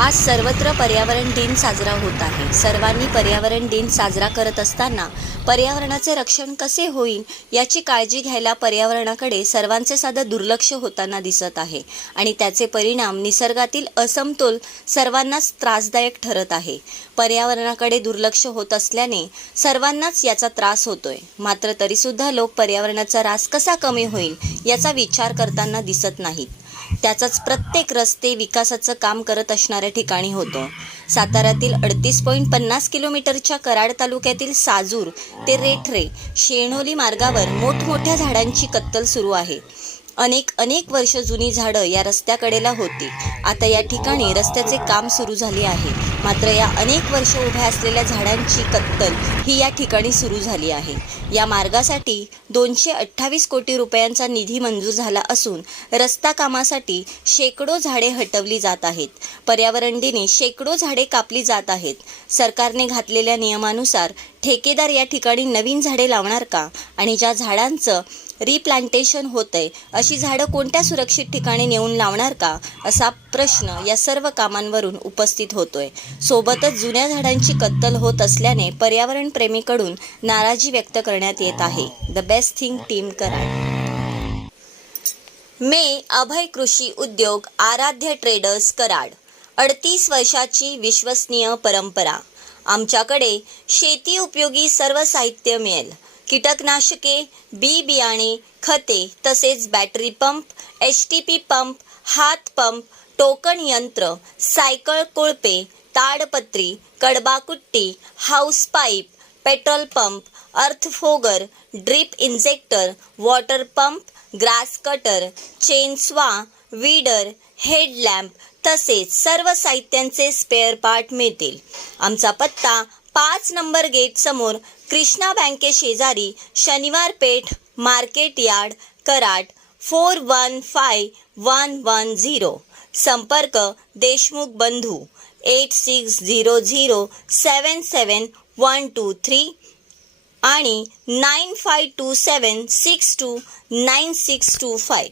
आज सर्वत्र पर्यावरण दिन साजरा होत आहे. सर्वांनी पर्यावरण दिन साजरा करत असताना पर्यावरणाचे रक्षण कसे होईल याची काळजी घ्यायला पर्यावरणाकडे सर्वांचे साधं दुर्लक्ष होताना दिसत आहे आणि त्याचे परिणाम निसर्गातील असमतोल सर्वांनाच त्रासदायक ठरत आहे. पर्यावरणाकडे दुर्लक्ष होत असल्याने सर्वांनाच याचा त्रास होतोय. मात्र तरीसुद्धा लोक पर्यावरणाचा ऱ्हास कसा कमी होईल याचा विचार करताना दिसत नाहीत. त्याचाच प्रत्येक रस्ते विकासाचं काम करत असणाऱ्या ठिकाणी होतं. साताऱ्यातील अडतीस पॉईंट पन्नास किलोमीटरच्या कराड तालुक्यातील साजूर ते रेठरे शेणोली मार्गावर मोठमोठ्या झाडांची कत्तल सुरू आहे. अनेक अनेक वर्ष जुनी झाडं या रस्त्याकडेला होती. आता या ठिकाणी रस्त्याचे काम सुरू झाले आहे. मात्र या अनेक वर्ष उभ्या असलेल्या झाडांची कत्तल ही या ठिकाणी सुरू झाली आहे. या मार्गासाठी दोनशे अठ्ठावीस कोटी रुपयांचा निधी मंजूर झाला असून रस्ता कामासाठी शेकडो झाडे हटवली जात आहेत. पर्यावरण दिनी शेकडो झाडे कापली जात आहेत. सरकारने घातलेल्या नियमानुसार ठेकेदार या ठिकाणी नवीन झाडे लावणार का? आणि ज्या झाडांचं रिप्लांटेशन होतंय अशी झाडं कोणत्या सुरक्षित ठिकाणी नेऊन लावणार का? असा प्रश्न या सर्व कामांवरून उपस्थित होतोय. सोबतच जुन्या झाडांची कत्तल होत असल्याने पर्यावरण प्रेमीकडून नाराजी व्यक्त करण्यात येत आहे. The best thing team Karad. मे अभय कृषी उद्योग आराध्य ट्रेडर्स कराड. अडतीस वर्षाची विश्वसनीय परंपरा. आमच्याकडे शेती उपयोगी सर्व साहित्य मिळेल. कीटकनाशके बी बियाणे खते तसेच battery pump H T P pump हात पंप टोकन यंत्र सायकल कोळपे ताडपत्री कडबाकुट्टी hose pipe petrol pump अर्थफोगर drip injector water pump grass cutter chainsaw weeder headlamp तसेच सर्व साहित्यांचे स्पेअर पार्ट मिळतील. आमचा पत्ता पाच नंबर गेट समोर कृष्णा बँके शेजारी Shaniwar Peth market yard Karad four one five one one zero संपर्क देशमुख बंधू eight six zero zero seven seven one two three आणि nine five two seven six two nine six two five